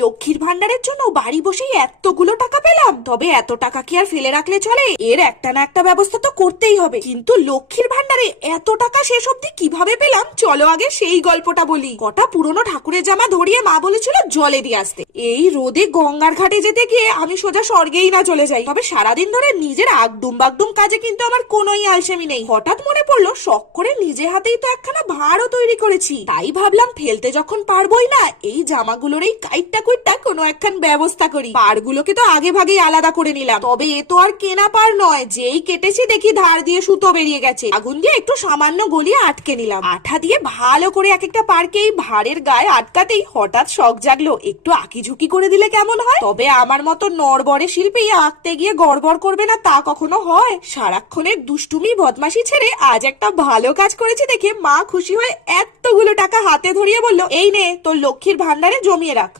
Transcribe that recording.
লক্ষ্মীর ভান্ডারের জন্য বাড়ি বসেই এতগুলো টাকা পেলাম, তবে এত টাকা কি আর ফেলে রাখলে চলে? এর একটা না একটা ব্যবস্থা তো করতেই হবে। কিন্তু লক্ষ্মীর ভান্ডারে এত টাকা শেষ অব্দি কিভাবে পেলাম, চলো আগে সেই গল্পটা বলি। কটা পুরনো ঠাকুরের জামা ধরিয়ে মা বলেছিল জলে দিয়ে আসতে। এই রোদে গঙ্গার ঘাটে যেতে গিয়ে আমি সোজা স্বর্গেই না চলে যাই। তবে সারাদিন ধরে নিজের আগডুম বাগডুম কাজে কিন্তু আমার কোনোই আলসেমি নেই। হঠাৎ মনে পড়লো শখ করে নিজে হাতেই তো একখানা ভাঁড়ও তৈরি করেছি। তাই ভাবলাম ফেলতে যখন পারবোই না, এই জামাগুলোর এই কাইটটা কুইটটা কোনো একখান ব্যবস্থা করি। পাড়গুলোকে তো আগে ভাগেই আলাদা করে নিলাম। তবে এ তো আর কেনা পাড় নয়, যেই কেটেছি দেখি ধার দিয়ে সুতো বেরিয়ে গেছে। আগুন দিয়ে একটু সামান্য গলিয়ে আটকে নিলাম। আঠা দিয়ে ভালো করে এক একটা পাড়কে এই ভাঁড়ের গায়ে আটকাতেই হঠাৎ শখ জাগলো, একটু আঁকিঝুঁকি করে দিলে কেমন হয়। তবে আমার মতো নড়বড়ে শিল্পী আঁকতে গিয়ে গড়বড় করবে না তা কখনো হয়? সারাক্ষণের দুষ্টুমি বদমাশি ছেড়ে আজ একটা ভালো কাজ করেছি দেখে মা খুশি হয়ে এতগুলো টাকা হাতে ধরিয়ে বলল, এই নে তোর লক্ষ্মীর ভান্ডারে জমিয়ে রাখ।